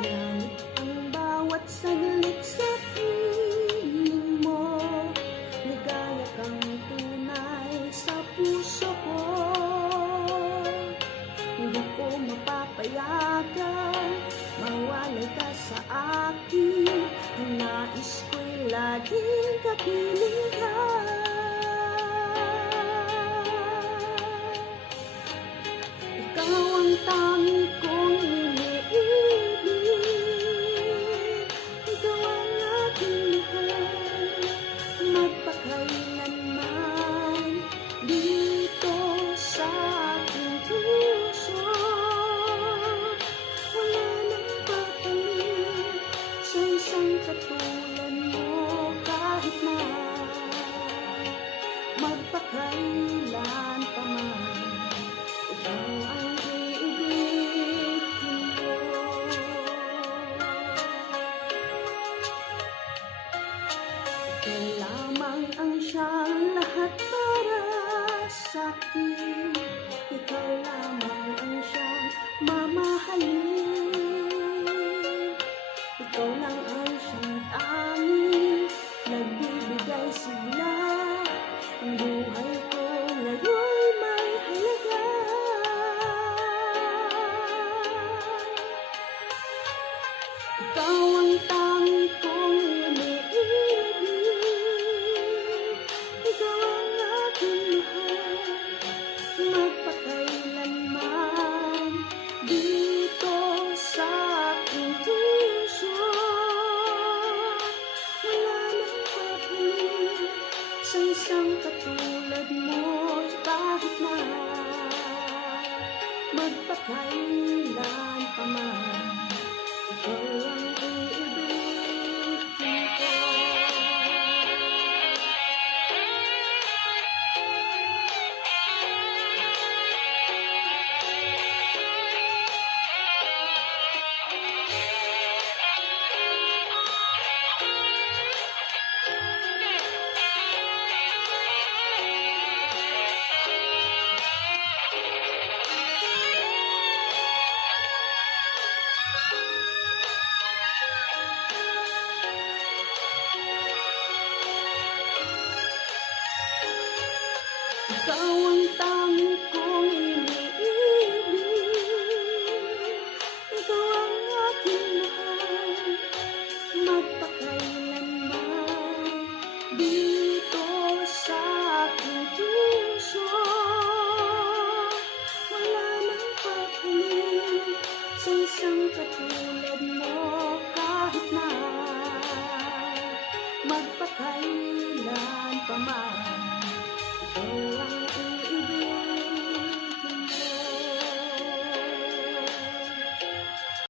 Langit ang bawat saglit sa piling mo, ligaya kang tunay sa puso ko. Hindi ko mapapayagan mawalay ka sa akin. Ang nais ko'y laging kapiling ka. Ikaw ang tangi kong iniibig, ikaw ang aking mahal, magpakailanman dito sa aking puso. Wala nang papalit sa isang katulad mo, kahit na magpakailan pa man. Ikaw ang iibigin ko. Ikaw lamang ang siyang lahat para sa'kin. Ikaw lamang ang siyang mamahalin. Ikaw lang ang siyang tanging nagbibigay sigla. Ang buhay ko ngayon may halaga. Ikaw ang tangi kong iniibig, ikaw ang aking mahal, magpakailanman dito sa aking puso. Wala nang papalit sa isang katulad mo, kahit na magpakailan pa man. Ikaw ang iibigin ko. Ikaw ang tangi kong iniibig, ikaw ang aking mahal, magpakailanman dito sa aking puso. Wala nang papalit sa isang katulad mo, kahit na magpakailan pa man.